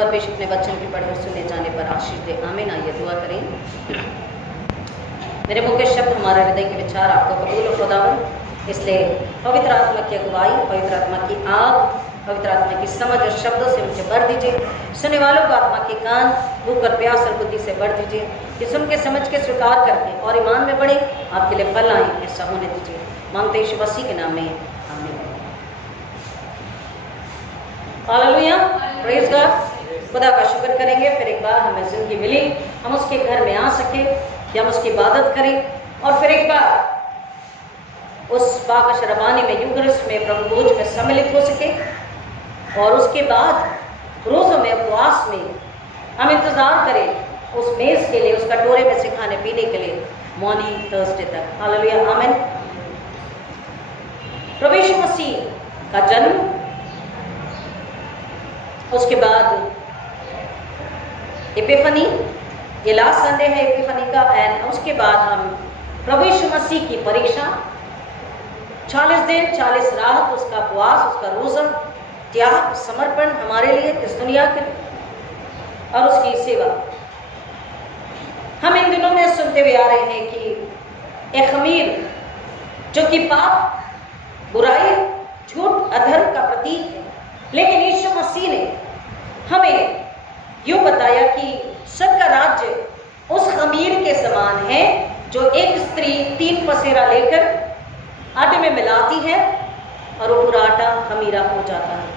परमेश्वर अपने वचन के पढ़े और सुने जाने पर आशीष दे। आमीन। आइए दुआ करें। मेरे मुख्य शब्द, हमारे हृदय के विचार आपको कबूल हो खुदावन, इसलिए पवित्र आत्मा की अगुवाई, पवित्र आत्मा की आग, पवित्र आत्मा की समझ और शब्दों से मुझे भर दीजिए। सुनने वालों को आत्मा के कान, भूख और प्यास और बुद्धि से भर दीजिए कि सुन के समझ के स्वीकार करके और ईमान में बढ़े, आपके लिए फल आए। ऐसा होने दीजिए, मांगते यीशु मसीह के नाम में, आमीन। Hallelujah, praise God. खुदा का शुक्र करेंगे, फिर एक बार हमें जिंदगी मिली, हम उसके घर में आ सके, कि हम उसकी इबादत करें और फिर एक बार उस बाकशरबानी में, यूकरिस्ट में, प्रभु भोज में सम्मिलित हो सके। और उसके बाद रोज़ों में, उपवास में हम इंतज़ार करें उस मेज़ के लिए, उस कटोरे में से खाने पीने के लिए, मॉर्निंग थर्सडे तक। हालेलुया, आमीन। प्रभु यीशु मसीह का जन्म, उसके बाद एपिफनी, ये लास्ट संडे है एपिफनी का, एंड उसके बाद हम प्रभु यीशु मसीह की परीक्षा, 40 दिन 40 रात, उसका उपवास, उसका रोज़ा, त्याग, समर्पण हमारे लिए, इस दुनिया के लिए, और उसकी सेवा। हम इन दिनों में सुनते हुए आ रहे हैं कि एक खमीर जो कि पाप, बुराई, झूठ, अधर्म का प्रतीक है, लेकिन यीशु मसीह ने हमें यूँ बताया कि सबका राज्य उस खमीर के समान है जो एक स्त्री 3 पसेरा लेकर आटे में मिलाती है और वो पूरा आटा खमीरा हो जाता है।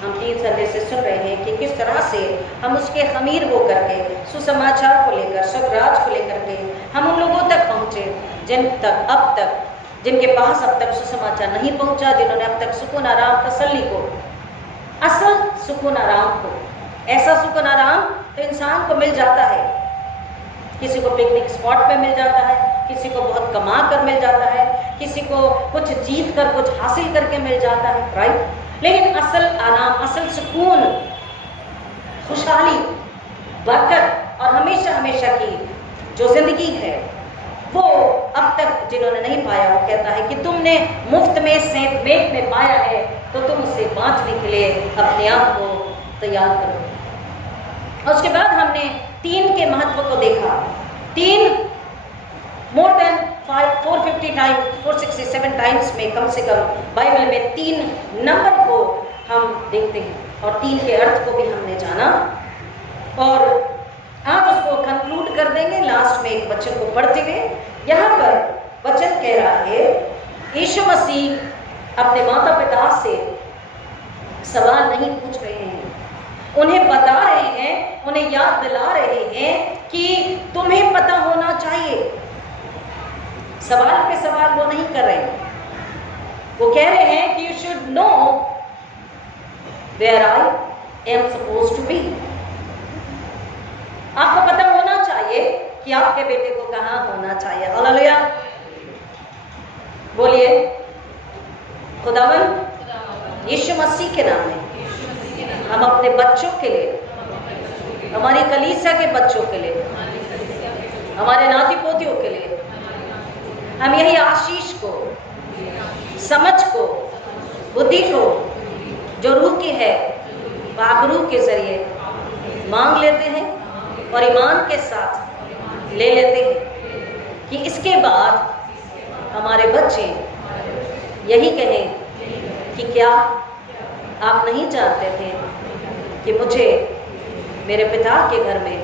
हम 3 संडे से सुन रहे हैं कि किस तरह से हम उसके खमीर हो करके, सुसमाचार को लेकर, स्वराज को लेकर के हम उन लोगों तक पहुँचे जिनके पास अब तक सुसमाचार नहीं पहुँचा, जिन्होंने अब तक सुकून आराम, तसल्ली को, असल सुकून आराम को, ऐसा सुकून आराम तो इंसान को मिल जाता है। किसी को पिकनिक स्पॉट पे मिल जाता है, किसी को बहुत कमा कर मिल जाता है, किसी को कुछ जीत कर, कुछ हासिल करके मिल जाता है, राइट। लेकिन असल आराम, असल सुकून, खुशहाली, बरकत और हमेशा हमेशा की जो जिंदगी है, वो अब तक जिन्होंने नहीं पाया, वो कहता है कि तुमने मुफ्त में सेंत मेघ में पाया है, तो तुम उसे बांटने के लिए अपने आप को तैयार करो। और उसके बाद हमने 3 के महत्व को देखा। 3 मोर देन 450 टाइम्स, 467 टाइम्स में कम से कम बाइबल में 3 नंबर को हम देखते हैं और 3 के अर्थ को भी हमने जाना। और आज उसको कंक्लूड कर देंगे लास्ट में एक वचन को पढ़ते हुए। यहाँ पर वचन कह रहा है, यीशु मसीह अपने माता पिता से सवाल नहीं पूछ रहे हैं, उन्हें बता रहे हैं, उन्हें याद दिला रहे हैं कि तुम्हें पता होना चाहिए। सवाल पे सवाल वो नहीं कर रहे हैं, वो कह रहे हैं कि you should know where I am suppose to be. आपको पता होना चाहिए कि आपके बेटे को कहाँ होना चाहिए। हालेलुया, बोलिए। खुदावन यीशु मसीह के नाम में हम अपने बच्चों के लिए, हमारी कलीसिया के बच्चों के लिए, हमारे नाती पोतियों के लिए, हम यही आशीष को, समझ को, बुद्धि को जो रूह की है, बागरूह के जरिए मांग लेते हैं और ईमान के साथ ले लेते हैं कि इसके बाद हमारे बच्चे यही कहें कि क्या आप नहीं जानते थे कि मुझे मेरे पिता के घर में,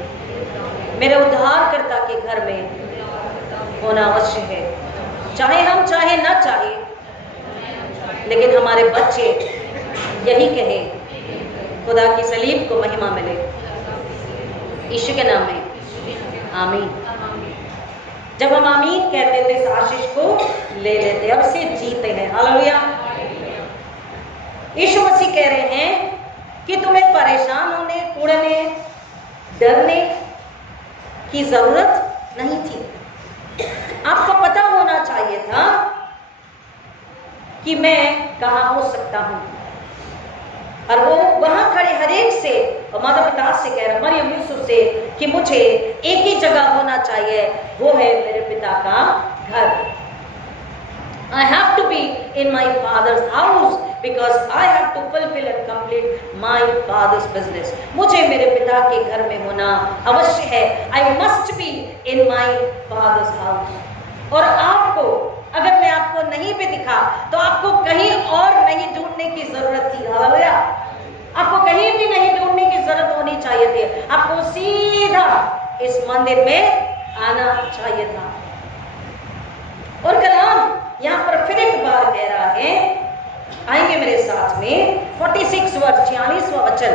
मेरे उद्धारकर्ता के घर में होना अवश्य है। चाहे हम चाहे ना चाहे, लेकिन हमारे बच्चे यही कहें, खुदा की सलीब को महिमा मिले। यीशु के नाम में आमीन। जब हम आमीन कहते थे, इस आशीष को ले लेते, अब से जीते हैं। हालेलुया। यीशु मसीह कह रहे हैं कि तुम्हें परेशान होने, कूड़ने, डरने की जरूरत नहीं थी। आपको पता होना चाहिए था कि मैं कहाँ हो सकता हूँ। और वो वहां खड़े हरेक से, और माता पिता से कह रहा, मरियम यूसुफ से, कि मुझे एक ही जगह होना चाहिए, वो है मेरे पिता का घर। I have to be in my Father's house because I have to fulfill and complete my Father's business. मुझे मेरे पिता के घर में होना अवश्य है. I must be in my Father's house. और आपको, अगर मैं आपको नहीं भी दिखा तो आपको कहीं और नहीं ढूंढने की जरूरत थी. हालेलुया. आपको कहीं भी नहीं ढूंढने की जरूरत होनी चाहिए थी. आपको सीधा इस मंदिर में आना चाहिए था. और कलाम यहाँ पर फिर एक बार कह रहा है, आएंगे मेरे साथ में 46 वर्ष 46वां वचन.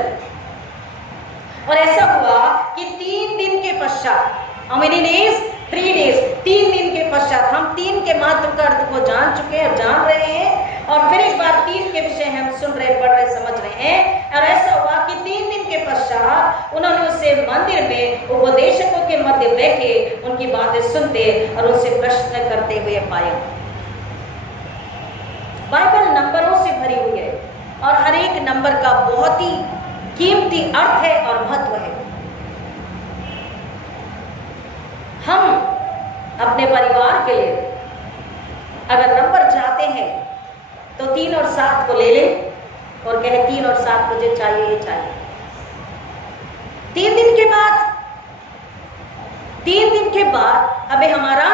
और ऐसा हुआ कि 3 दिन के पश्चात, how many days? 3 days. 3 दिन के पश्चात, हम 3 के महत्व का अर्थ को जान चुके हैं, जान रहे हैं, और फिर एक बार 3 के विषय हम सुन रहे, पढ़ रहे, समझ रहे हैं. और ऐसा हुआ कि 3 दिन के पश्चात उन्होंने उसे मंदिर में उपदेशकों के मध्य बैठे उनकी बातें सुनते और उनसे प्रश्न करते हुए पाए. बाइबल नंबरों से भरी हुई है और हर एक नंबर का बहुत ही कीमती अर्थ है और महत्व है. हम अपने परिवार के लिए अगर नंबर चाहते हैं तो 3 और 7 को ले लें और कहें 3 और 7 मुझे चाहिए, ये चाहिए. 3 दिन के बाद हमें हमारा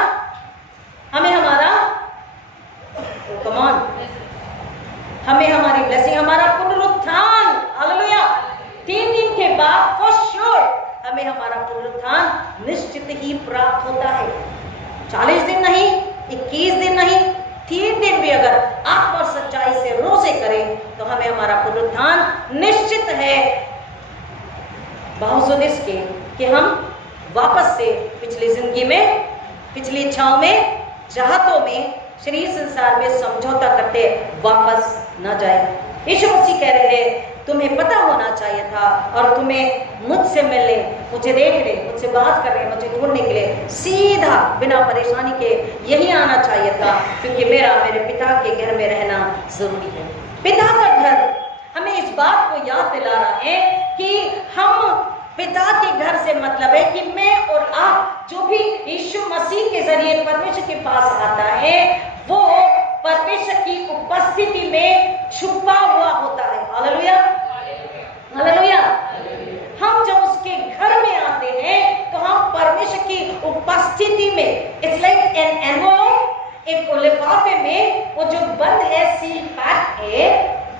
कमान, हमें हमारी ब्लेसिंग, हमारा पुनरुत्थान. हालेलुया. 3 दिन के बाद फॉर श्योर हमें हमारा पुनरुत्थान निश्चित ही प्राप्त होता है. 40 दिन नहीं, 21 दिन नहीं, 3 दिन भी अगर आत्मा और सच्चाई से रोजे करें तो हमें हमारा पुनरुत्थान निश्चित है, बावजूद इसके कि हम वापस से पिछली जिंदगी में, पिछली इच्छाओं में, चाहतों में, शरीर संसार में समझौता करते वापस न जाए. यीशु मसीह कह रहे हैं तुम्हें पता होना चाहिए था और तुम्हें मुझसे मिलने, मुझे देखने, मुझसे बात करने, मुझे ढूंढने के लिए सीधा बिना परेशानी के यही आना चाहिए था, क्योंकि मेरे पिता के घर में रहना जरूरी है. पिता का घर हमें इस बात को याद दिला रहा है कि हम पिता के घर से मतलब है कि मैं और आप, जो भी यीशु मसीह के जरिए परमेश्वर के पास आता है, वो परमेश्वर की उपस्थिति में छुपा हुआ होता है. हालेलुया. हालेलुया. हम जब उसके घर में आते हैं तो हम परमेश्वर की उपस्थिति में, इट्स लाइक एन एनवलप, एक लिफाफे में वो जो बंद है, सील पैक है,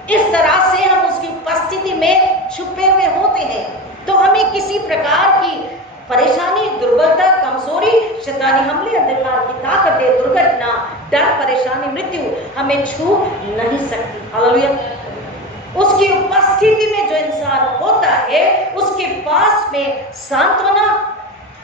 इस तरह से हम उसकी उपस्थिति में छुपे हुए होते हैं. तो हमें किसी प्रकार की परेशानी, दुर्बलता, कमजोरी, शैतानी हमले, अंधकार की ताकतें, दुर्घटना, डर, परेशानी, मृत्यु हमें छू नहीं सकती. हालेलुया. उसकी उपस्थिति में जो इंसान होता है उसके पास में सांत्वना,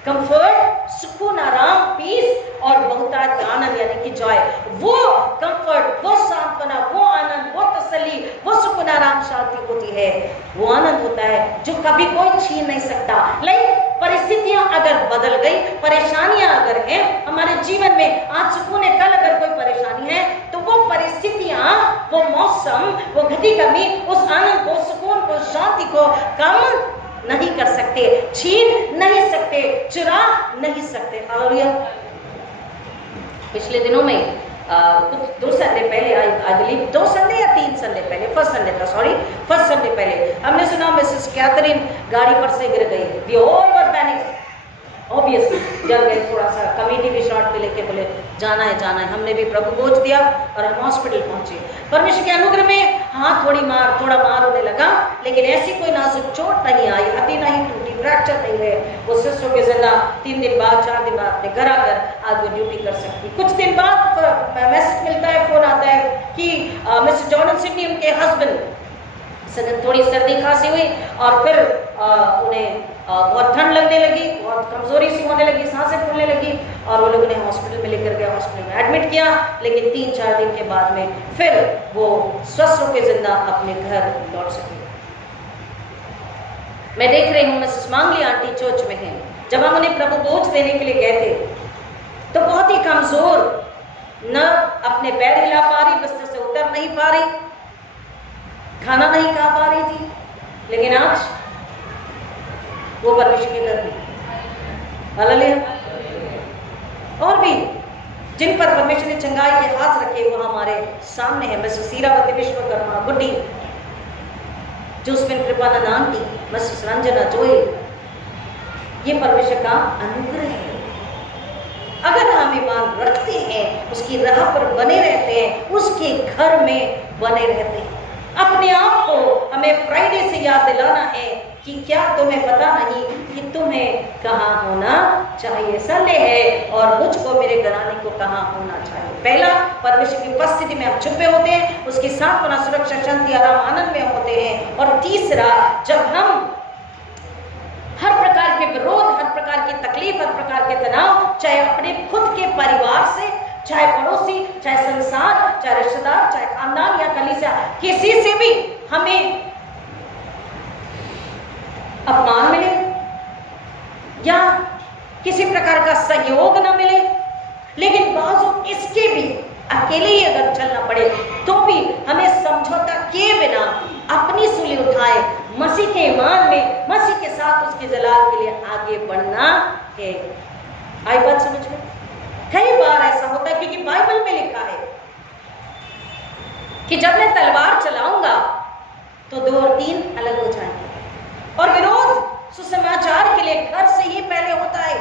कंफर्ट, सुकून, आराम, पीस और बहुतायत आनंद यानी कि जॉय. वो कंफर्ट, वो सांत्वना, वो आनंद, वो तसल्ली, वो सुकून, आराम, शांति होती है, वो आनंद होता है जो कभी कोई छीन नहीं सकता. लाइक परिस्थितियां अगर बदल गई, परेशानियां अगर हैं हमारे जीवन में, आज सुकून है, कल अगर कोई परेशानी है, तो वो परिस्थितियां, वो मौसम, वो घटी कमी उस आनंद को, सुकून को, शांति को कम नहीं कर सकते, छीन नहीं सकते, चुरा नहीं सकते. हालेलुया. पिछले दिनों में कुछ 2 संडे पहले, आई बिलीव 2 संडे या 3 संडे पहले, फर्स्ट संडे पहले हमने सुना मिसेस कैथरीन गाड़ी पर से गिर गई. We all were panic, obviously जब गए, थोड़ा सा कमेटी भी शॉर्ट पे लेके बोले जाना है. हमने भी प्रभु बोझ दिया और हम हॉस्पिटल पहुंचे. परमेश्वर के अनुग्रह में हाथ थोड़ा मार होने लगा, लेकिन ऐसी कोई नाजुक चोट नहीं आई, हड्डी नहीं टूटी, फ्रैक्चर नहीं है. वो सिस्टर के जिंदा 3 दिन बाद, 4 दिन बाद अपने घर आकर आज वो ड्यूटी कर सकती. कुछ दिन बाद मैसेज मिलता है, फोन आता है कि मिस्टर जॉन सिडनी, उनके हस्बैंड, थोड़ी सर्दी खांसी हुई और फिर उन्हें बहुत ठंड लगने लगी, बहुत कमजोरी सी होने लगी, सांसें फूलने लगी और वो लोग उन्हें हॉस्पिटल में लेकर गया, हॉस्पिटल में एडमिट किया. लेकिन 3-4 दिन के बाद में फिर वो स्वस्थ होकर जिंदा अपने घर लौट सके. मैं देख रही हूँ मिसेस मांगली आंटी चर्च में हैं. जब हम उन्हें प्रभु बोझ देने के लिए गए थे तो बहुत ही कमजोर, न अपने पैर हिला पा रही, बिस्तर से उतर नहीं पा रही, खाना नहीं खा पा रही थी, लेकिन आज वो परमेश्वर के घर में. हालेलुया. और भी जिन पर परमेश्वर ने चंगाई के हाथ रखे वो हमारे सामने है। मिसेस सीरावती विश्वकर्मा, बुड्ढी जोस्मिन कृपानंद आंटी, मिसेस रंजना जोई, ये परमेश्वर का अनुग्रह है। अगर हम ईमान रखते हैं, उसकी राह पर बने रहते हैं, उसके घर में बने रहते हैं। अपने आप को हमें फ्राइडे से याद दिलाना है कि क्या तुम्हें पता नहीं कि तुम्हें कहाँ होना चाहिए। संडे है और मुझको मेरे घराने को कहाँ होना चाहिए। पहला, परमेश्वर की उपस्थिति में हम छुपे होते हैं, उसके साथ होना सुरक्षा, शांति, आराम, आनंद में होते हैं। और तीसरा, जब हम हर प्रकार के विरोध, हर प्रकार की तकलीफ, हर प्रकार के तनाव, चाहे अपने खुद के परिवार से, चाहे पड़ोसी, चाहे संसार, चाहे रिश्तेदार, चाहे खानदान या कलीसिया, किसी से भी हमें अपमान मिले या किसी प्रकार का सहयोग न मिले, लेकिन बावजूद इसके भी अकेले ही अगर चलना पड़े तो भी हमें समझौता किए बिना अपनी सूली उठाए मसीह के ईमान में, मसीह के साथ उसके जलाल के लिए आगे बढ़ना है। आई बात समझ में? कई बार ऐसा होता है क्योंकि बाइबल में लिखा है कि जब मैं तलवार चलाऊंगा तो 2 और 3 अलग हो जाएंगे। और विरोध सुसमाचार के लिए घर से ही पहले होता है।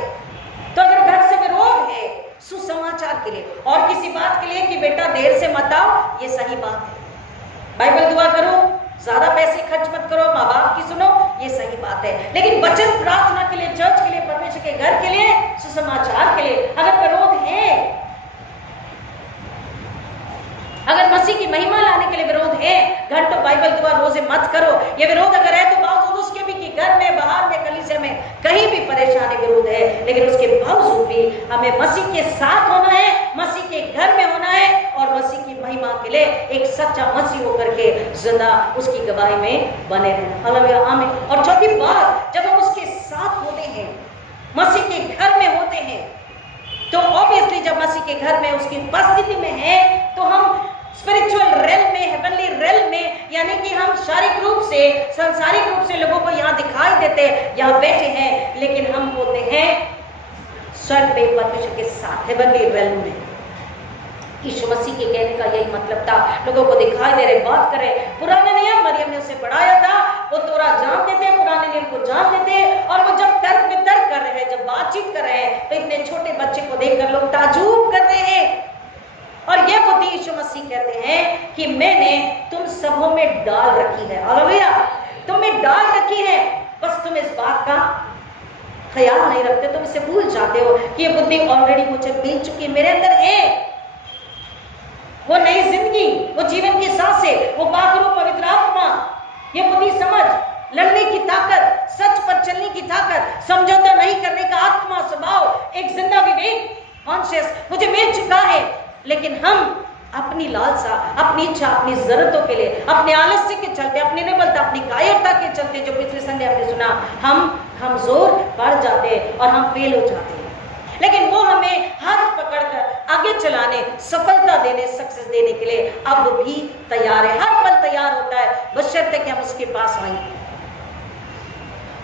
तो अगर घर से विरोध है सुसमाचार के लिए और किसी बात के लिए कि बेटा देर से मत आओ, ये सही बात है। बाइबल दुआ करो, ज्यादा पैसे खर्च मत करो, माँ बाप की सुनो, ये सही बात है। लेकिन वचन प्रार्थना के लिए, चर्च के लिए, परमेश्वर के घर के लिए, सुसमाचार के लिए अगर विरोध है, अगर मसीह की महिमा लाने के लिए विरोध है, घंटों बाइबल दुआ रोजे मत करो, ये विरोध अगर है तो बावजूद उसके भी कि घर में, बाहर में, कलीसिया में कहीं भी परेशानी विरोध है, लेकिन उसके बावजूद भी हमें मसीह के साथ होना है, मसीह के घर में होना है और मसीह की महिमा के लिए एक सच्चा मसीह होकर के जिंदा उसकी गवाही में बने रहना। हालेलुया, आमीन। और चौथी बात, जब हम उसके साथ होते हैं, मसीह के घर में होते हैं, तो ऑब्वियसली जब मसीह के घर में उसकी उपस्थिति में है तो हम स्पिरिचुअल रेल में, हेवनली रेल में, यानी कि हम शारीरिक रूप से, सांसारिक रूप से लोगों को यहाँ दिखाई देते, यहाँ बैठे हैं, लेकिन हम होते हैं स्वर्ग में परमेश्वर के साथ, हेवनली रेल में। यीशु मसीह के कहने का यही मतलब था, लोगों को दिखाई दे रहे, बात कर रहे। पुराने नियम मरियम ने उसे पढ़ाया था, वो तोरा जानते थे, पुराने नियम को जानते थे, और वो जब तर्क वितर्क कर रहे हैं, जब बातचीत कर रहे हैं, तो इतने छोटे बच्चे को देखकर लोग ताज्जुब कर रहे हैं। और ये बुद्धि यीशु मसीह कहते हैं कि मैंने तुम सबों में डाल रखी है। हालेलुया, तुम्हें डाल रखी है, बस तुम इस बात का ख्याल नहीं रखते, तुम इसे भूल जाते हो कि ये बुद्धि ऑलरेडी मुझे मिल चुकी है, मेरे अंदर है। वो नई जिंदगी, वो जीवन की सांसें, वो बाखरू पवित्र आत्मा, ये बुद्धि समझ, लड़ने की ताकत, सच पर चलने की ताकत, समझौता नहीं करने का आत्मा स्वभाव, एक जिंदा विवेक, कॉन्शियस मुझे मिल चुका है। लेकिन हम अपनी लालसा, अपनी इच्छा, अपनी जरूरतों के लिए, अपने आलस्य के चलते, अपनी निर्बलता, अपनी कायरता के चलते, जो पिछले संडे हमने सुना, हम कमजोर पड़ जाते हैं और हम फेल हो जाते हैं। लेकिन वो हमें हाथ पकड़कर आगे चलाने, सफलता देने, सक्सेस देने के लिए अब भी तैयार है। हर पल तैयार होता है, बशर्ते कि हम उसके पास आए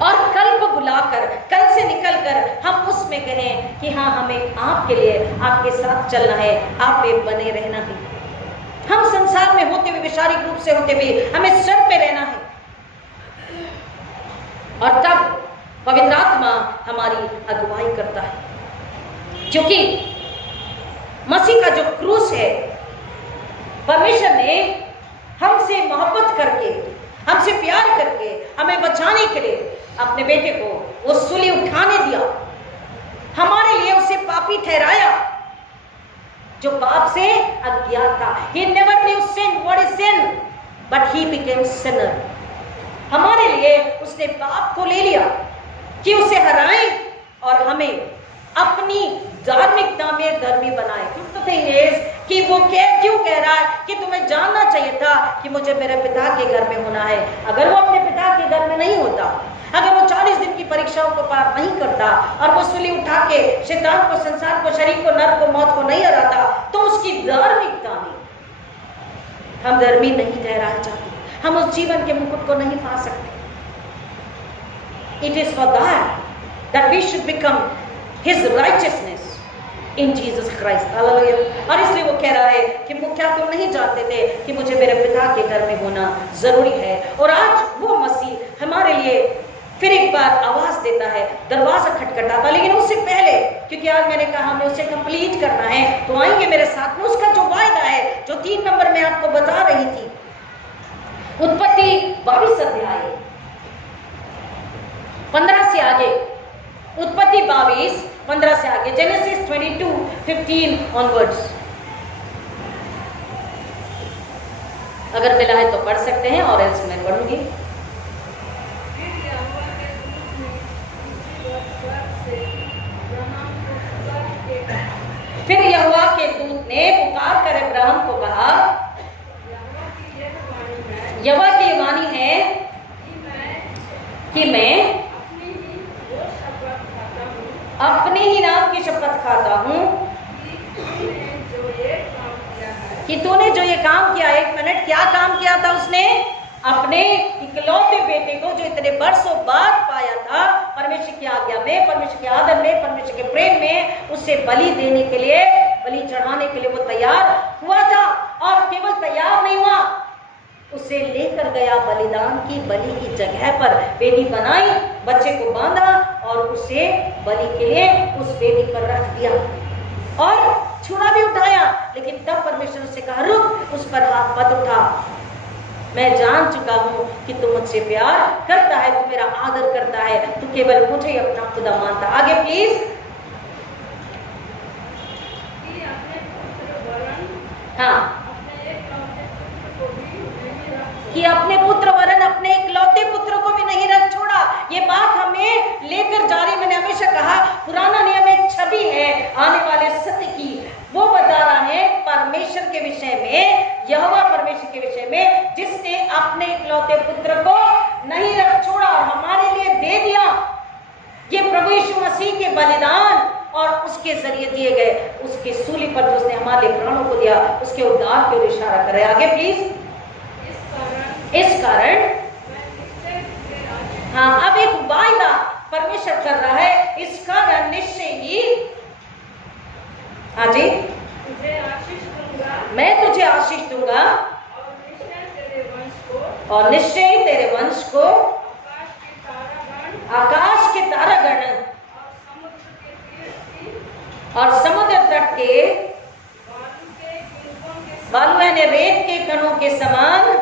और कल को बुलाकर, कल से निकलकर हम उसमें कहें कि हाँ, हमें आपके लिए, आपके साथ चलना है, आप में बने रहना है। हम संसार में होते हुए, विशारीक रूप से होते हुए, हमें सर पे रहना है। और तब पवित्र आत्मा हमारी अगुवाई करता है, क्योंकि मसीह का जो क्रूस है, परमेश्वर ने हमसे मोहब्बत करके, हमसे प्यार करके, हमें बचाने के लिए अपने बेटे को वो सूली उठाने दिया, हमारे लिए उसे पापी ठहराया जो पाप से अज्ञात था। He never knew sin, what is sin, but he became sinner। हमारे लिए उसने पाप को ले लिया कि उसे हराए और हमें अपनी धार्मिकता में धर्मी बनाए। कि वो क्यों कह रहा है कि तुम्हें जानना चाहिए था कि मुझे मेरे पिता के घर में होना है। अगर वो अपने पिता के घर में नहीं होता, अगर वो 40 दिन की परीक्षाओं को पार नहीं करता और वो सूली उठा के शैतान को, संसार को, शरीर को, नर को, मौत को नहीं हराता, तो उसकी धार्मिकता में हम धर्मी नहीं ठहराए जाते, हम उस जीवन के मुकुट को नहीं पा सकते। It is for that we should become His righteousness, in Jesus Christ. Hallelujah. और इसलिए वो कह रहा है कि वो क्या तुम नहीं जानते थे कि मुझे मेरे पिता के घर में होना जरूरी है। और आज वो मसीह हमारे लिए फिर एक बार आवाज देता है, दरवाजा खटखटाता, लेकिन उससे पहले, क्योंकि आज मैंने कहा हमें उसे कंप्लीट करना है, तो आएंगे मेरे साथ में उसका जो वायदा है, जो 3 नंबर में आपको बता रही थी, उत्पत्ति 22 अध्याय 15 से आगे, उत्पत्ति 22 15 से आगे, जेनेसिस 22:15 ऑनवर्ड्स। अगर मिला है तो पढ़ सकते हैं और एल्स मैं पढ़ूंगी। फिर यहोवा के दूत ने पुकार कर अब्राहम को कहा, यहोवा की वाणी है कि मैं अपने ही नाम की शपथ खाता हूँ कि तूने जो ये काम किया, 1 मिनट, क्या काम किया था उसने? अपने इकलौते बेटे को जो इतने वर्षों बाद पाया था, परमेश्वर की आज्ञा में, परमेश्वर के आदर में, परमेश्वर के प्रेम में, उसे बलि देने के लिए, बलि चढ़ाने के लिए वो तैयार हुआ था। और केवल तैयार नहीं हुआ, उसे लेकर गया बलिदान की, बलि की जगह पर वेदी बनाई, बच्चे को बांधा और उसे बलि के लिए उस वेदी पर रख दिया और छुरा भी उठाया। लेकिन तब परमेश्वर उससे कहा, रुक, उस पर हाथ मत उठा, मैं जान चुका हूं कि तू मुझसे प्यार करता है, तू मेरा आदर करता है, तू केवल मुझे ही अपना खुदा मानता। आगे प्लीज। हाँ, कि अपने पुत्र वरन अपने इकलौते पुत्र को भी नहीं रख छोड़ा। ये बात हमें लेकर जा रही, मैंने हमेशा कहा पुराना नियम एक छवि है आने वाले सत्य की, वो बता रहा है परमेश्वर के विषय में, यहोवा परमेश्वर के विषय में, जिसने अपने इकलौते पुत्र को नहीं रख छोड़ा और हमारे लिए दे दिया। ये प्रभु यीशु मसीह के बलिदान और उसके जरिए दिए गए, उसके सूली पर जो उसने हमारे प्राणों को दिया, उसके उद्धार की ओर इशारा कर रहे। आगे प्लीज। इस कारण, हाँ, अब एक वायदा परमेश्वर कर रहा है, इस कारण निश्चय ही, हाँ जी, मैं तुझे आशीष दूंगा और निश्चय तेरे वंश को आकाश के तारागण और समुद्र तट के बालू यानी रेत के कणों के समान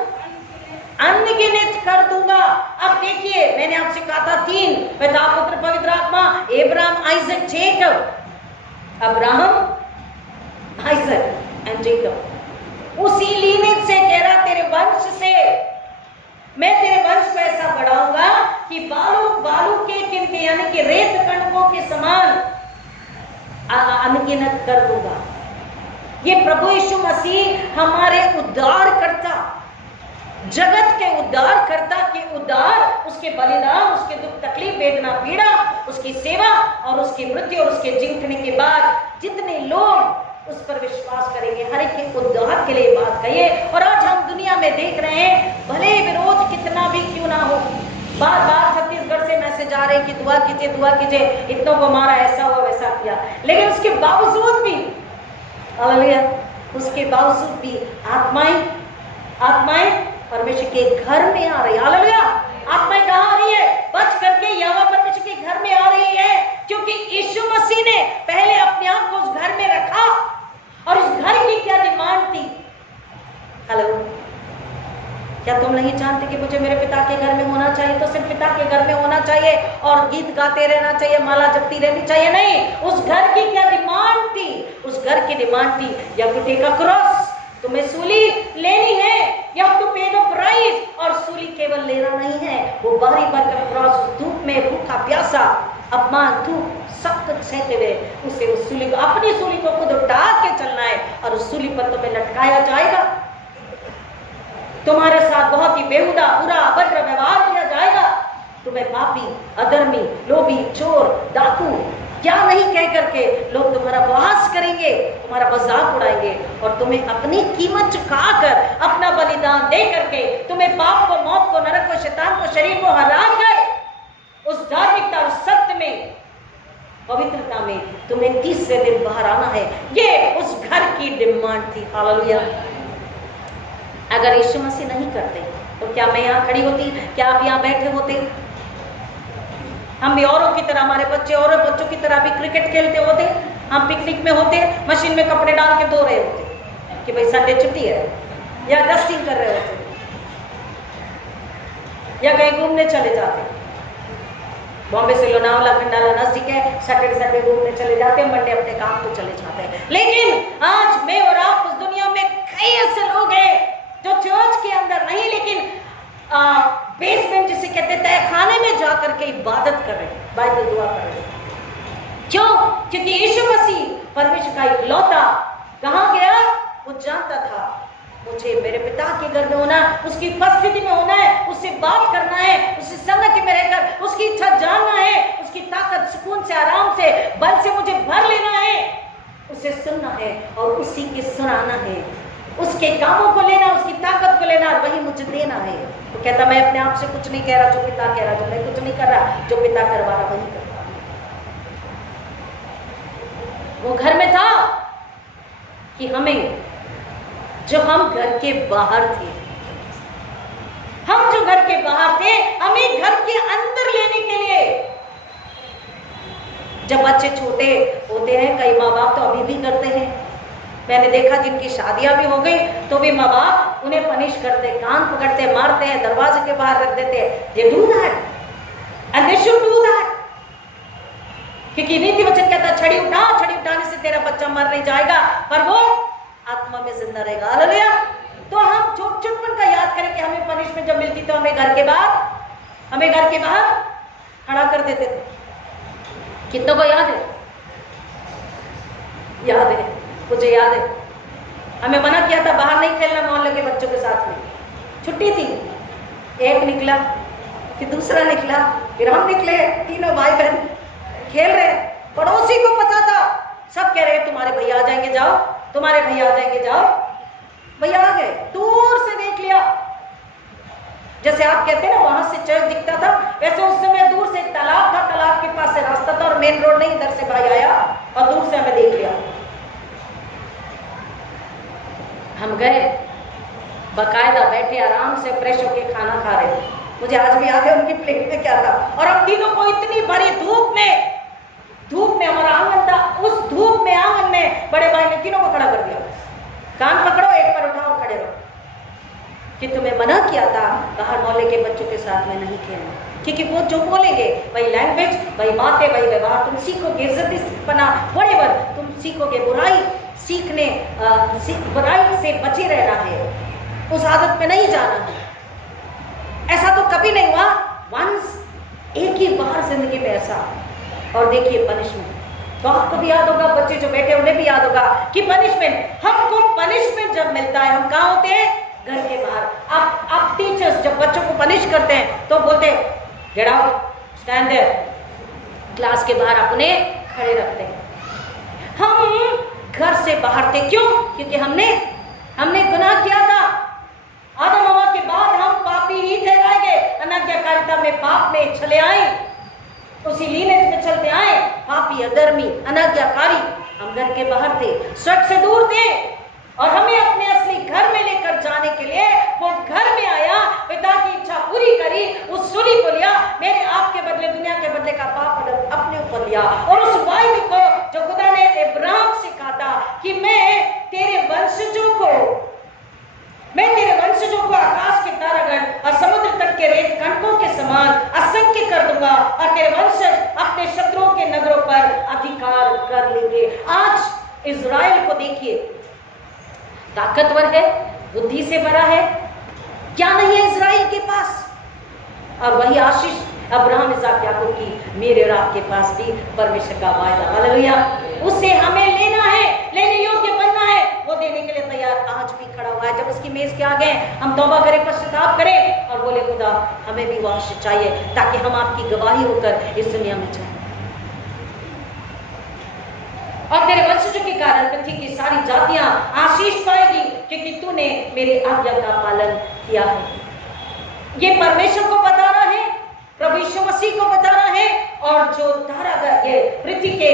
अनगिनत कर दूंगा। अब देखिए, मैंने आपसे कहा था 3, पिता पुत्र पवित्र आत्मा, Abraham Isaac Jacob, Abraham Isaac and Jacob, उसी लीनेज से कह रहा, तेरे वंश से मैं तेरे वंश को ऐसा बढ़ाऊंगा कि बालू के किनके यानी कि रेत कणकों के समान अनगिनत कर दूंगा। ये प्रभु यीशु मसीह हमारे उद्धारकर्ता, जगत के उद्धारकर्ता के उद्धार, उसके बलिदान, उसके दुख तकलीफ वेदना पीड़ा, उसकी सेवा और उसकी मृत्यु और उसके जीतने के बाद जितने लोग उस पर विश्वास करेंगे, हर एक के उद्धार के लिए बात कहिए। और आज हम दुनिया में देख रहे हैं, भले विरोध कितना भी क्यों ना हो, बार बार छत्तीसगढ़ से मैसेज आ रहे कि दुआ कीजिए, इतनों को मारा, ऐसा हुआ वैसा किया, लेकिन उसके बावजूद भी, हालेलुया, उसके बावजूद भी आत्माएं परमेश्वर के घर में आ रही है। हालेलुया। आत्माएं कहां आ रही है? बच करके यहोवा परमेश्वर के घर में आ रही है, क्योंकि यीशु मसीह ने पहले अपने आप को उस घर में रखा। और उस घर की क्या डिमांड थी? हेलो, क्या तुम नहीं जानते कि मुझे मेरे पिता के घर में होना चाहिए? तो सिर्फ पिता के घर में होना चाहिए और गीत गाते रहना चाहिए, माला जपती रहनी चाहिए? नहीं, उस घर की क्या डिमांड थी? उस घर की डिमांड थी, या टू टेक अ क्रॉस, तुम्हें सूली लेनी है, या टू पे द प्राइस। और सूली केवल लेना नहीं है, वो बारी बार का क्रॉस, धूप में भूखा प्यासा, अपमान, धूप सब कुछ सहते हुए उसे उस सूली को, अपनी सूली को खुद उठा के चलना है और उस सूली पर तुम्हें लटकाया जाएगा। तुम्हारे साथ बहुत ही बेहुदा, बुरा, अभद्र व्यवहार किया जाएगा। तुम्हें पापी, अधर्मी, लोभी, चोर, डाकू क्या नहीं कह करके लोग तुम्हारा उपहास करेंगे, तुम्हारा मजाक उड़ाएंगे और तुम्हें अपनी कीमत चुकाकर, अपना बलिदान दे करके, तुम्हें पाप को, मौत को, नरक को, शैतान को, शरीर को हरा कर उस धार्मिकता और सत्य में पवित्रता में तुम्हें तीसरे दिन बाहर आना है। ये उस घर की डिमांड थी। हालेलुया। अगर यीशु मसीह नहीं करते तो क्या मैं यहाँ खड़ी होती, क्या आप यहाँ बैठे होते? हम भी औरों की तरह, हमारे बच्चे औरों बच्चों की तरह भी क्रिकेट खेलते होते, हम पिकनिक में होते, मशीन में कपड़े डाल के धो रहे होते कि भाई संडे छुट्टी है, या डस्टिंग कर रहे होते, या कहीं घूमने चले जाते। बॉम्बे से लोनावला खंडाला नजदीक है, सैटरडे संडे घूमने चले जाते, मंडे अपने काम को चले जाते हैं। लेकिन आज मैं और आप उस दुनिया में कई ऐसे लोग हैं जो चर्च के अंदर नहीं, लेकिन बेसमेंट जिसे कहते हैं खाने में जाकर के इबादत कर रहे हैं, बाइबल दुआ कर रहे हैं। क्यों? क्योंकि यीशु मसीह परमेश्वर का इकलौता कहाँ गया? वो जानता था मुझे मेरे पिता के घर में होना, उसकी उपस्थिति में होना है, उससे बात करना है, उससे संगति में रहकर उसकी इच्छा जानना है, उसकी ताकत सुकून से आराम से बल से मुझे भर लेना है, उसे सुनना है और उसी के सुनाना है, उसके कामों को लेना, उसकी ताकत को लेना और वही मुझे देना है। तो कहता मैं अपने आप से कुछ नहीं कह रहा, जो पिता कह रहा, जो मैं कुछ नहीं कर रहा, जो पिता करवा रहा वही कर रहा। वो घर में था कि हमें, जो हम घर के बाहर थे, हम जो घर के बाहर थे, हमें घर के अंदर लेने के लिए। जब बच्चे छोटे होते हैं, कई माँ बाप तो अभी भी करते हैं, मैंने देखा जिनकी शादियां भी हो गई तो भी माँ बाप उन्हें पनिश करते, कान पकड़ते, मारते हैं, दरवाजे के बाहर रख देते हैं। They do that and they should do that, क्योंकि नीति वचन कहता है छड़ी उठा, छड़ी उठाने से तेरा बच्चा मर नहीं जाएगा पर वो आत्मा में जिंदा रहेगा। हालेलुया। तो हम छोटपन का याद करें कि हमें पनिशमेंट जब मिलती तो हमें घर के बाहर खड़ा कर देते थे। कितनों को याद है? याद है, मुझे याद है। हमें मना किया था बाहर नहीं खेलना मोहल्ले के बच्चों के साथ में। छुट्टी थी, एक निकला, फिर दूसरा निकला, फिर हम निकले, तीनों भाई बहन खेल रहे। पड़ोसी को पता था, सब कह रहे तुम्हारे भैया आ जाएंगे जाओ, तुम्हारे भैया आ जाएंगे जाओ। भैया आ गए, दूर से देख लिया। जैसे आप कहते हैं ना वहां से चर्च दिखता था, वैसे उस समय दूर से एक तालाब था, तालाब के पास से रास्ता था और मेन रोड नहीं, इधर से भाई आया और दूर से हमें देख लिया। हम गए, बकायदा बैठे आराम से फ्रेश होके खाना खा रहे। मुझे आज भी याद है उनकी प्लेट में क्या था। और हम तीनों को इतनी बड़ी धूप में हमारा आंगन था, उस धूप में आंगन में बड़े भाई ने तीनों को खड़ा कर दिया। कान पकड़ो, एक पर उठाओ, खड़े रहो। कि तुम्हें मना किया था बाहर मोहल्ले के बच्चों के साथ में नहीं खेलना, क्योंकि वो जो बोलेंगे वही लैंग्वेज, वही बातें, वही व्यवहार तुम सीखोगे। इज्जती पना व्हाटएवर तुम सीखोगे। बुराई सीखने, बुराई से बचे रहना है, उस आदत में नहीं जाना है। ऐसा तो कभी नहीं हुआ, वंस एक ही बार जिंदगी में ऐसा। और देखिए पनिशमेंट, तो आपको भी याद होगा, बच्चे जो बैठे उन्हें भी याद होगा कि पनिशमेंट, हमको पनिशमेंट जब मिलता है हम कहाँ होते हैं? घर के बाहर। आप टीचर्स जब बच्चों को पनिश करते हैं तो बोलते हैं get out, stand there. Class के बाहर आप उन्हें खड़े रखते हैं। हम घर से बाहर थे, क्यों? क्योंकि हमने गुनाह किया था। आदम हव्वा के बाद हम पापी ही ठहराए गए, अनाज्ञाकारिता में, पाप में चले आए, उसी लीनेज में चलते आए, पापी, अधर्मी, अनाज्ञाकारी। हम घर के बाहर थे, स्वर्ग से दूर थे, और हमें अपने असली घर में लेकर जाने के लिए वो घर में आया, पिता की इच्छा पूरी करी, उस सूली को लिया, मेरे आपके बदले, दुनिया के बदले का पाप अपने ऊपर लिया। और उस वायदे को जो खुदा ने इब्राहिम से कहा था कि मैं तेरे वंशजों को आकाश के तारागण और समुद्र तट के रेत कणकों के समान असंख्य कर दूंगा, और तेरे वंशज अपने शत्रुओं के नगरों पर अधिकार कर लेंगे। आज इज़राइल को देखिए, ताकतवर है, बुद्धि से भरा है, क्या नहीं है इज़राइल के पास? और वही आशीष अब्राहम, इसहाक, याकूब की मेरे और आपके पास भी परमेश्वर का वायदा। हालेलुया। उसे हमें लेना है, लेने योग्य बनना है, वो देने के लिए तैयार आज भी खड़ा हुआ है। जब उसकी मेज के आगे हम तौबा करें, पश्चाताप करें और बोले खुदा हमें भी वो आशीष चाहिए, ताकि हम आपकी गवाही होकर इस दुनिया में जाएं। और तेरे वंशजों के कारण पृथ्वी की सारी जातियां आशीष पाएगी, क्योंकि तूने मेरी आज्ञा का पालन किया है। ये परमेश्वर को बताना है, प्रभु यीशु मसीह को बताना है, और और जो धारा ये पृथ्वी के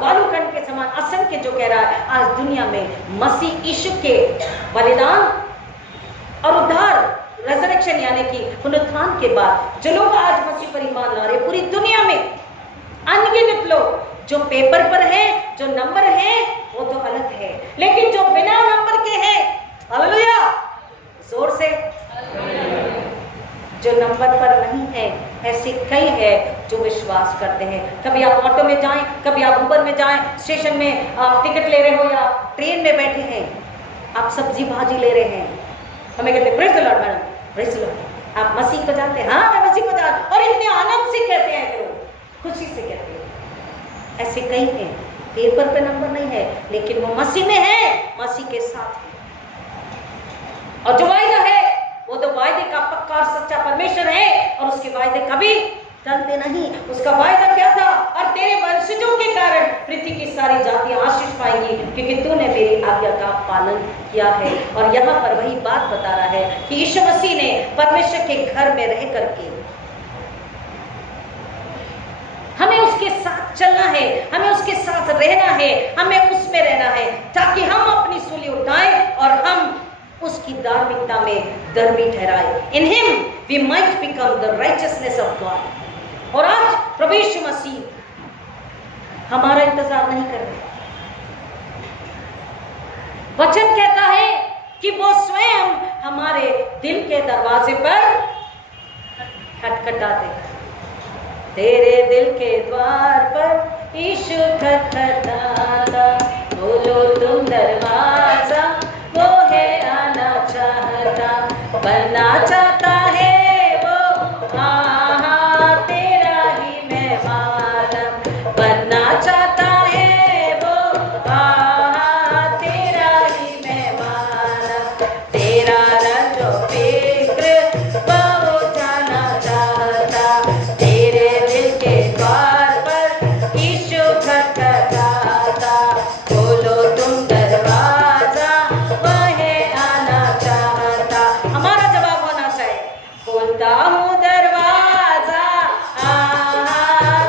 बालूखंड के समान असंख्य जो कह रहा है, आज दुनिया में मसीह यीशु के बलिदान और उद्धार रेजरेक्शन यानी कि पुनरुत्थान के बाद जो लोग आज मसीह पर ईमान ला रहे, पूरी दुनिया में अनगिनत लोग जो पेपर पर हैं, जो नंबर हैं वो तो अलग है, लेकिन जो बिना नंबर के हैं, हालेलुया, जोर से, जो नंबर पर नहीं है, ऐसे कई है जो विश्वास करते हैं। कभी आप ऑटो में जाएं, कभी आप ऊबर में जाएं, स्टेशन में आप टिकट ले रहे हो या ट्रेन में बैठे हैं, आप सब्जी भाजी ले रहे हैं, हमें कहते हैं praise the Lord madam, praise the Lord, आप मसीह को जानते हैं? हाँ, मैं मसीह को जानता, और इतने आनंद से कहते हैं कि वो खुशी से कहते हैं। ऐसे कई हैं, पेपर पे नंबर नहीं है, लेकिन वो मसीह में है, मसीह के साथ है। और जो वायदा है वो तो वायदे का पक्का और सच्चा परमेश्वर है, और उसके वायदे कभी टलते नहीं। उसका वायदा क्या था? और तेरे वंशजों के कारण पृथ्वी की सारी जातियां आशीष पाएंगी, क्योंकि तूने मेरी आज्ञा का पालन किया है। और यहाँ पर वही बात बता रहा है कि यीशु मसीह ने परमेश्वर के घर में रह करके हमें उसके साथ चलना है, हमें उसके साथ रहना है, हमें उसमें रहना है, ताकि हम अपनी सूली उठाएं और हम उसकी धार्मिकता में धर्मी ठहराए। In him we might become the righteousness of God. और आज प्रभु यीशु मसीह हमारा इंतजार नहीं कर रहे। वचन कहता है कि वो स्वयं हमारे दिल के दरवाजे पर खटखटाते हैं। तेरे दिल के द्वार पर यीशु खटखटाता, खोलो तुम दरवाजा, वो है आना चाहता, बनना चाहता है वो, हाँ हाँ तेरा ही मेहमान, बनना चाहता है वो, हाँ हाँ तेरा ही मेहमान, तेरा रंजो फिक्र वो जाना चाहता, तेरे दिल के द्वार पर यीशु खटखटाता, खोलो तुम दरवाजा, खोलता हूँ दरवाजा,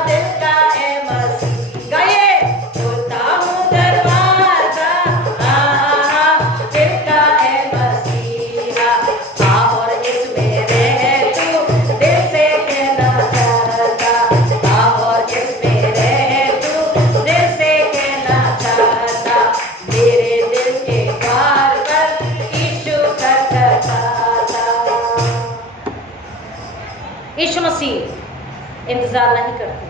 दिल का है मसीह, गाइए, खोलता हूँ दरवाजा, दिल का है मसीहा, और इसमें रह तू, दिल से कहना चाहता, और इसमें रह तू, दिल से कहना चाहता, मेरे दिल के द्वार पर यीशु खटखटाता। यीशु मसीह इंतजार नहीं करते।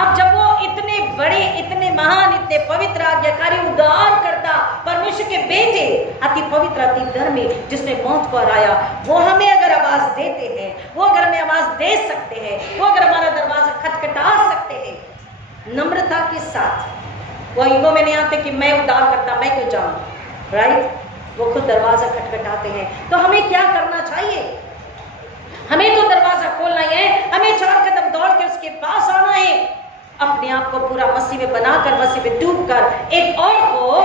अब जब वो इतने बड़े, इतने महान, इतने पवित्र, आज्ञाकारी, उद्धार करता परमेश्वर के बेटे, अति पवित्र, अति धर्मी, जिसने मौत को हराया, वो हमें अगर आवाज देते हैं, वो अगर हमें आवाज दे सकते हैं, वो अगर हमारा दरवाजा खटखटा सकते हैं नम्रता के साथ, वो ईगो में नहीं आते कि मैं उद्धार करता, मैं क्यों जाऊं, राइट? वो खुद दरवाजा खटखटाते हैं। तो हमें क्या करना चाहिए? हमें तो दरवाजा खोलना ही है, हमें 4 कदम दौड़ के उसके पास आना है, अपने आप को पूरा मसीह में बनाकर, मसीह में डूबकर एक और को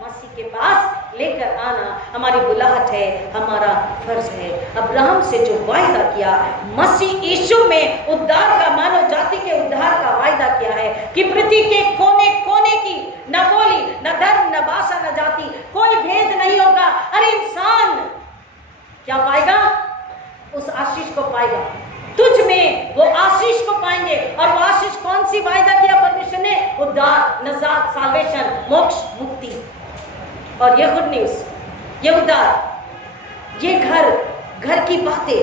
मसीह के पास लेकर आना हमारी बुलाहट है, हमारा फर्ज है। अब्राहम से जो वायदा किया, मसीह यीशु में उद्धार का, मानव जाति के उद्धार का वायदा किया है कि पृथ्वी के कोने कोने की न बोली, न धर्म, न भाषा, न जाति, कोई भेद नहीं होगा। हर इंसान क्या पाएगा? उस आशीष को पाएगा। तुझ में वो आशीष को पाएंगे। और वो आशीष कौन सी वायदा किया परमेश्वर ने? उद्धार, नजात, साल्वेशन, मोक्ष, मुक्ति। और ये गुड न्यूज, ये उद्धार, ये घर, घर की बातें,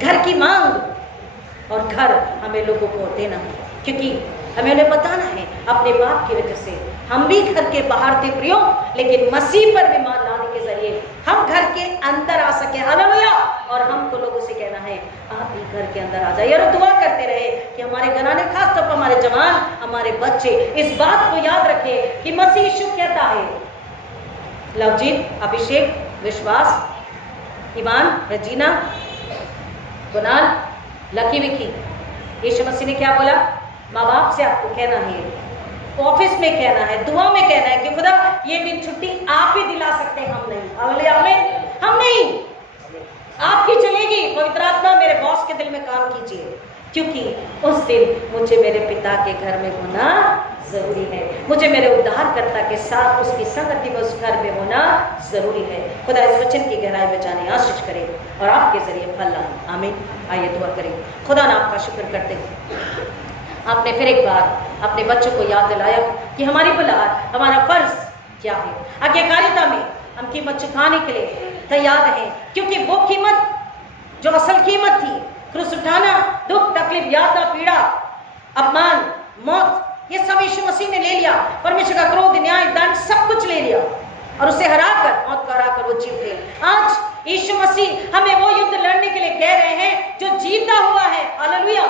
घर की मांग, और घर हमें लोगों को देना है, क्योंकि हमें उन्हें बताना है अपने बाप की वजह से हम भी घर के बाहर थे प्रियो, लेकिन मसीह पर विमान लाने के जरिए हम घर के अंदर आ सके। हालेलुया। और हमको लोगों से कहना है आप भी घर के अंदर आ जाइए, और दुआ करते रहे कि हमारे घराने, खास तौर पर हमारे जवान, हमारे बच्चे इस बात को याद रखें कि मसीह यीशु कहता है, लवजीत, अभिषेक, विश्वास, ईमान, रजीना, कुणाल, लकी, विकी, यीशु मसीह ने क्या बोला? माँ बाप से आपको कहना है, ऑफिस में कहना है, दुआ में कहना है कि खुदा ये दिन छुट्टी आप ही दिला सकते हैं, हम नहीं। हालेलुया, हम नहीं, आपकी चलेगी। पवित्र आत्मा मेरे बॉस के दिल में काम कीजिए, क्योंकि उस दिन मुझे मेरे पिता के घर में होना जरूरी है, मुझे मेरे उद्धारकर्ता के साथ उसकी संगति में उस घर में होना जरूरी है। खुदा इस वचन की गहराई में जाने आशीष करे और आपके जरिए फल लाए। आमीन। आइए दुआ करें। खुदा ना आपका शुक्र करते हैं, आपने फिर एक बार अपने बच्चों को याद दिलाया कि हमारी बुलाहट, हमारा फर्ज क्या है। आज्ञाकारिता में हम कीमत चुकाने के लिए तैयार रहें, क्योंकि वो कीमत जो असल कीमत थी, क्रूस उठाना, दुख तकलीफ, यातना, पीड़ा, अपमान, मौत, ये सब यीशु मसीह ने ले लिया। परमेश्वर का क्रोध, न्याय, दंड सब कुछ ले लिया और उसे हराकर, मौत को हराकर वो जीव गए। आज यीशु मसीह हमें वो युद्ध लड़ने के लिए कह रहे हैं जो जीता हुआ है। हालेलुया।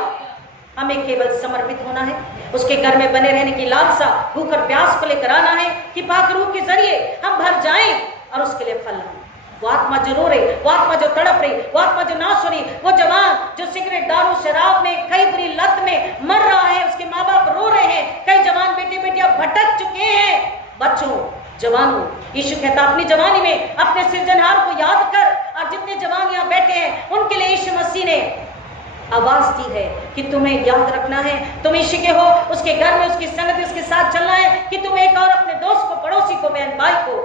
हमें केवल समर्पित होना है, उसके घर में बने रहने की लालसा, भूख और प्यास को लेकर आना है कि पाक रूह के जरिए हम भर जाएं और उसके लिए फल लाएं। वो आत्मा जो रो रही, वो आत्मा जो तड़प रही, वो आत्मा जो नाश हो रही, वो जवान जो सिगरेट, दारू, शराब में, कई बुरी लत में मर रहा है, उसके माँ बाप रो रहे हैं, कई जवान बेटे बेटियां भटक चुके हैं। बच्चों, जवानों, यीशु कहता अपनी जवानी में अपने सृजनहार को याद कर। आज जितने जवान यहाँ बैठे हैं उनके लिए यीशु मसीह ने आवाज दी है कि तुम्हें याद रखना है, तुम यीशु के हो, उसके घर में उसकी संगति, उसके साथ चलना है कि तुम एक और अपने दोस्त को, पड़ोसी को, बहन भाई को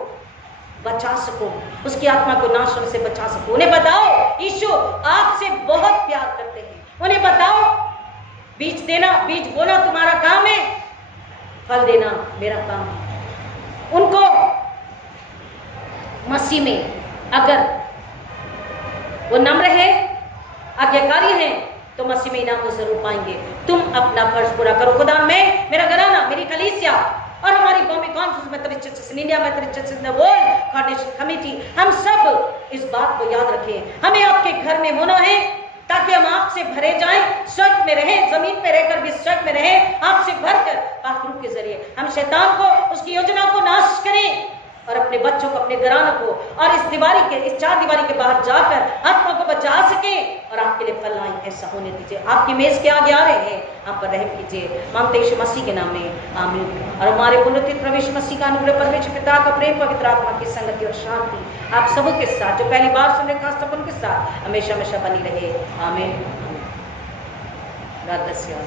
बचा सको, उसकी आत्मा को नाश होने से बचा सको। उन्हें बताओ यीशु आपसे बहुत प्यार करते हैं। उन्हें बताओ बीज देना, बीज बोना तुम्हारा काम है, फल देना मेरा काम है। उनको मसीह में अगर वो नम्र है, आज्ञाकारी है, तो मसीह में इनाम को जरूर पाएंगे। तुम अपना फर्ज पूरा करो। खुदा में मेरा घराना, मेरी कलीसिया और हमारी कौमी कॉन्फ्रेंस में चर्चेस इन इंडिया में churches in the world coordination committee, हम सब इस बात को याद रखें। हमें आपके घर में होना है ताकि हम आपसे भरे जाएं, स्वर्ग में रहें, जमीन पे रहकर भी स्वर्ग में रहें, आपसे भरकर पाक रूह के जरिए हम शैतान को, उसकी योजना को नाश करें और अपने बच्चों को, अपने घरानों को और इस दीवारी के, इस चार दीवारी के बाहर जाकर आत्मा को बचा सके और आपके लिए फल लाएं। ऐसा होने दीजिए। आपकी मेज के आगे आ रहे हैं, आप पर रहम कीजिए। मांगते यीशु मसीह के नाम में आमीन। और हमारे पुण्यतित प्रवेश मसीह का अनुग्रह, परमेश्वर पिता का प्रेम, पवित्र आत्मा की संगति और शांति आप सबों के साथ, जो पहली बार सुन रहे खास तौर उनके साथ हमेशा हमेशा बनी रहे। आमीन। God bless you.